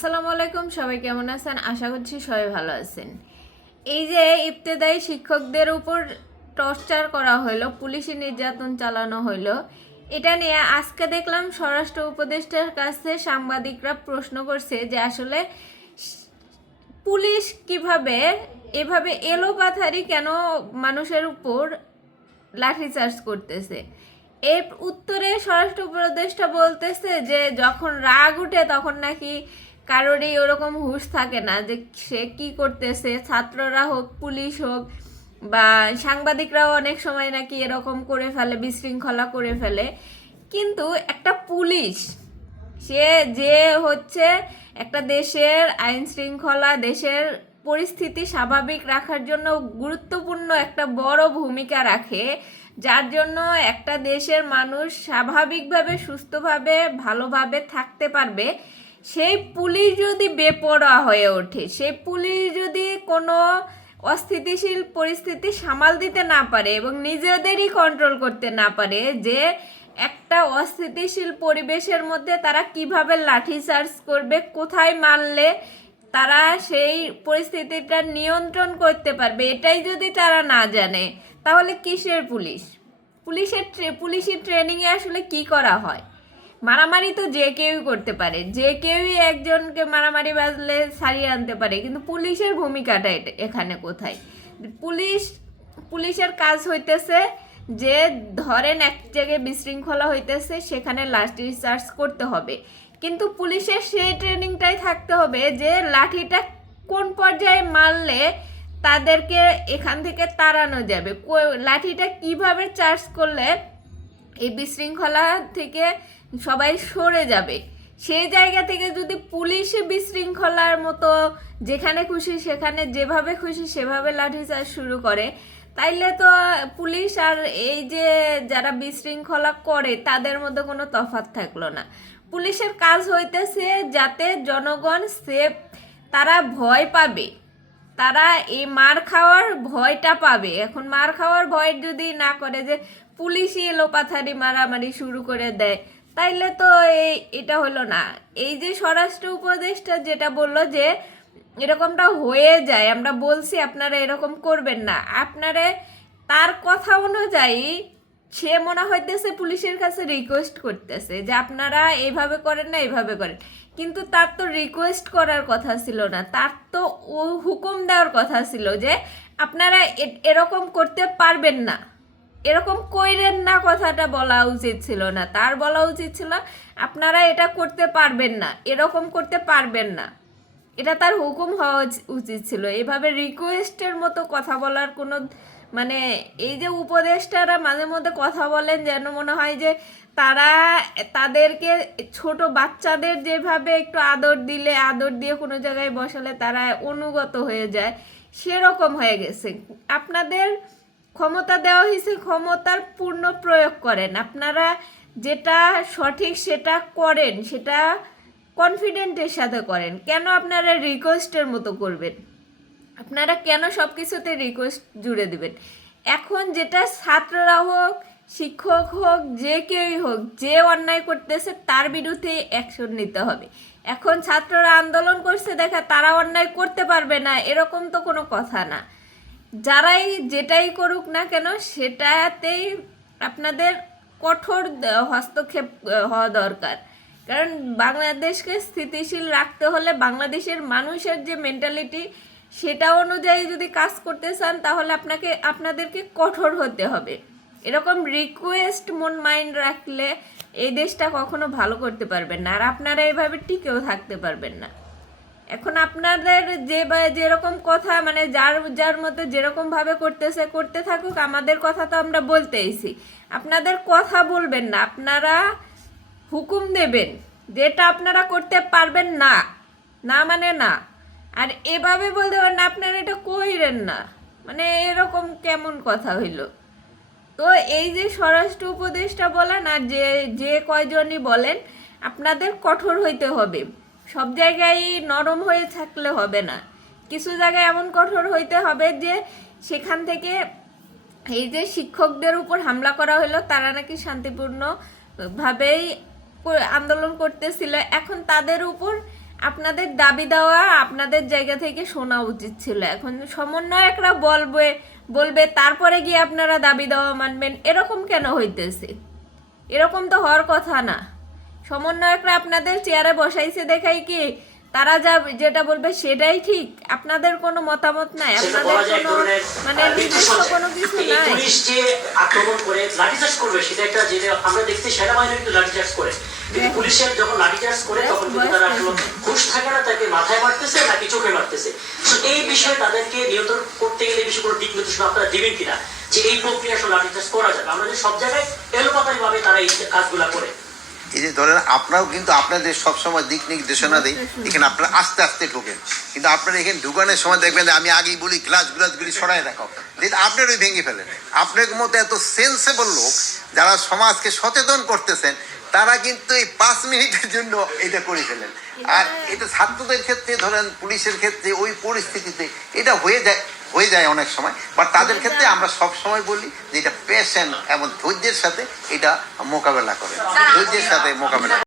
আসসালামু আলাইকুম, সবাই কেমন আছেন? আশা করছি সবাই ভালো আছেন। এই যে ইবতেদায়ী শিক্ষকদের উপর টর্চার করা হলো, পুলিশি নির্যাতন চালানো হলো, এটা নিয়ে আজকে দেখলাম স্বরাষ্ট্র উপদেষ্টার কাছে সাংবাদিকরা প্রশ্ন করছে যে আসলে পুলিশ কিভাবে এভাবে এলোপাথারি কেন মানুষের উপর লাঠিচার্জ করতেছে। এর উত্তরে স্বরাষ্ট্র উপদেষ্টা বলতেছে যে যখন রাগ উঠে তখন নাকি কারোরই ওরকম হুঁশ থাকে না যে সে কি করতেছে, ছাত্ররা হোক, পুলিশ হোক বা সাংবাদিকরাও অনেক সময় নাকি এরকম করে ফেলে, বিশৃঙ্খলা করে ফেলে। কিন্তু একটা পুলিশ, সে যে হচ্ছে একটা দেশের আইন শৃঙ্খলা, দেশের পরিস্থিতি স্বাভাবিক রাখার জন্য গুরুত্বপূর্ণ একটা বড় ভূমিকা রাখে, যার জন্য একটা দেশের মানুষ স্বাভাবিকভাবে, সুস্থভাবে, ভালোভাবে থাকতে পারবে। সেই পুলিশ যদি বেপরোয়া হয়ে ওঠে, সেই পুলিশ যদি কোনো অস্থিতিশীল পরিস্থিতি সামাল দিতে না পারে এবং নিজেদেরই কন্ট্রোল করতে না পারে যে একটা অস্থিতিশীল পরিবেশের মধ্যে তারা কিভাবে লাঠিচার্জ করবে, কোথায় মারলে তারা সেই পরিস্থিতিটা নিয়ন্ত্রণ করতে পারবে, এটাই যদি তারা না জানে, তাহলে কিসের পুলিশ? পুলিশি ট্রেনিংয়ে আসলে কি করা হয়? মারামারি তো যে কেউই করতে পারে, যে কেউই একজনকে মারামারি বাজলে সারিয়ে আনতে পারে, কিন্তু পুলিশের ভূমিকাটা এখানে কোথায়? পুলিশ পুলিশের কাজ হইতেছে যে ধরেন এক জায়গায় বিশৃঙ্খলা হইতেছে, সেখানে লাঠি চার্জ করতে হবে, কিন্তু পুলিশের সেই ট্রেনিংটাই থাকতে হবে যে লাঠিটা কোন পর্যায়ে মারলে তাদেরকে এখান থেকে তাড়ানো যাবে, লাঠিটা কিভাবে চার্জ করলে এই বিশৃঙ্খলা থেকে সবাই সরে যাবে। সেই জায়গা থেকে যদি পুলিশে বিশৃঙ্খলার মতো যেখানে খুশি সেখানে যেভাবে খুশি সেভাবে লাঠিচার্জ শুরু করে, তাইলে তো পুলিশ আর এই যে যারা বিশৃঙ্খলা করে তাদের মধ্যে কোনো তফাৎ থাকলো না। পুলিশের কাজ হইতেছে যাতে জনগণ সেফ, তারা ভয় পাবে, তারা এই মার খাওয়ার ভয়টা পাবে। এখন মার খাওয়ার ভয় যদি না করে, যে পুলিশই এলোপাথারি মারামারি শুরু করে দেয়, তাইলে তো এটা হলো না। এই যে স্বরাষ্ট্র উপদেষ্টা যেটা বললো যে এরকমটা হয়ে যায়, আমরা বলছি আপনারা এরকম করবেন না, আপনারা তার কথা অনুযায়ী সে মনে হইতেছে পুলিশের কাছে রিকোয়েস্ট করতেছে যে আপনারা এইভাবে করেন না, এইভাবে করেন, কিন্তু তার তো রিকোয়েস্ট করার কথা ছিল না, তার তো ও হুকুম দেওয়ার কথা ছিল যে আপনারা এরকম করতে পারবেন না, এরকম কইরেন না, কথাটা বলা উচিত ছিল না। তার বলা উচিত ছিল আপনারা এটা করতে পারবেন না, এরকম করতে পারবেন না, এটা তার হুকুম হওয়া উচিত ছিল। এভাবে রিকোয়েস্টের মতো কথা বলার কোনো মানে, এই যে উপদেষ্টারা মাঝে মধ্যে কথা বলেন যেন মনে হয় যে তারা তাদেরকে ছোট বাচ্চাদের যেভাবে একটু আদর দিলে, আদর দিয়ে কোনো জায়গায় বসালে তারা অনুগত হয়ে যায়, সেরকম হয়ে গেছে। আপনাদের ক্ষমতা দেওয়া হয়েছে, ক্ষমতার পূর্ণ প্রয়োগ করেন, আপনারা যেটা সঠিক সেটা করেন, সেটা কনফিডেন্টের সাথে করেন। কেন আপনারা রিকোয়েস্টের মতো করবেন? আপনারা কেন সব কিছুতে রিকোয়েস্ট জুড়ে দিবেন? এখন যেটা ছাত্ররা হোক, শিক্ষক হোক, যে কেউই হোক, যে অন্যায় করতেছে তার বিরুদ্ধে অ্যাকশন নিতে হবে। এখন ছাত্ররা আন্দোলন করছে দেখা তারা অন্যায় করতে পারবে না, এরকম তো কোনো কথা না। যারাই যেটাই করুক না কেন সেটাতেই আপনাদের কঠোর হস্তক্ষেপ হওয়া দরকার। কারণ বাংলাদেশকে স্থিতিশীল রাখতে হলে বাংলাদেশের মানুষের যে মেন্টালিটি সেটা অনুযায়ী যদি কাজ করতে চান, তাহলে আপনাদেরকে কঠোর হতে হবে। এরকম রিকোয়েস্ট মন মাইন্ড রাখলে এই দেশটা কখনো ভালো করতে পারবেন না, আর আপনারা এভাবে টিকেও থাকতে পারবেন না। এখন আপনাদের যেরকম কথা, মানে যার যার মধ্যে যেরকম ভাবে করতেছে করতে থাকুক, আমাদের কথা তো আমরা বলতেইছি। আপনাদের কথা বলবেন না, আপনারা হুকুম দেবেন, যেটা আপনারা করতে পারবেন না, না মানে না। আর এভাবে বলতে পারেন না আপনারা এটা কইরেন না, মানে এরকম কেমন কথা হইল? তো এই যে স্বরাষ্ট্র উপদেষ্টা বলেন আর যে যে কয়জনই বলেন, আপনাদের কঠোর হইতে হবে, সব জায়গায় নরম হয়ে থাকলে হবে না, কিছু জায়গায় এমন কঠোর হইতে হবে যে সেখান থেকে এই যে শিক্ষকদের উপর হামলা করা হলো, তারা নাকি শান্তিপূর্ণ ভাবেই আন্দোলন করতেছিল, এখন তাদের উপর আপনাদের দাবি দেওয়া আপনাদের জায়গা থেকে শোনা উচিত ছিল। এখন সমন্বয়করা বলবে তারপরে গিয়ে আপনারা দাবি দেওয়া মানবেন, এরকম কেন হইতেছে? এরকম তো হওয়ার কথা না। সমন্বয়করা আপনাদের চেয়ারে বসাইছে দেখাই কি তারা যেটা বলবে সেটাই ঠিক? আপনাদের কোনো মতামত নাই, আপনাদের কোনো মানে নির্দিষ্ট কোনো কিছু নাই। পুলিশ যে আক্রমণ করে লাঠিচার্জ করবে সেটা একটা, যেটা আমরা দেখছি সেনাবাহিনী কিন্তু লাঠিচার্জ করে, কিন্তু পুলিশের যখন লাঠিচার্জ করে তখন কিন্তু তারা আসলে হুঁশ থাকে না, তাকে মাথায় মারতেছে নাকি চোখে মারতেছে। এই বিষয়ে তাদেরকে নিয়ন্ত্রণ করতে গেলে বিষয়ে কোনো দিক নির্দেশনা আপনারা দিবেন কিনা, যে এই প্রক্রিয়া আসলে লাঠিচার্জ করা যাবে? আমরা সব জায়গায় এলোপাতারি ভাবে তারা এই কাজগুলা করে। এই যে ধরেন আপনারাও কিন্তু আপনাদের সবসময় দিক নির্দেশনা দেয়, এখানে আপনারা আস্তে আস্তে ঢোকেন, কিন্তু আপনারা এখানে ঢুকানোর সময় দেখবেন যে আমি আগেই বলি গ্লাসগুলি সরাই রাখো, আপনারই ভেঙে ফেলেন। আপনার মতো এত সেন্সেবল লোক যারা সমাজকে সচেতন করতেছেন তারা কিন্তু এই 5 মিনিটের জন্য এটা করে ফেলেন। আর এটা ছাত্রদের ক্ষেত্রে ধরেন, পুলিশের ক্ষেত্রে ওই পরিস্থিতিতে এটা হয়ে যায় অনেক সময়, বাট তাদের ক্ষেত্রে আমরা সব সময় বলি যে এটা পেশেন্ট এবং ধৈর্যের সাথে এটা মোকাবেলা করে, ধৈর্যের সাথে মোকাবেলা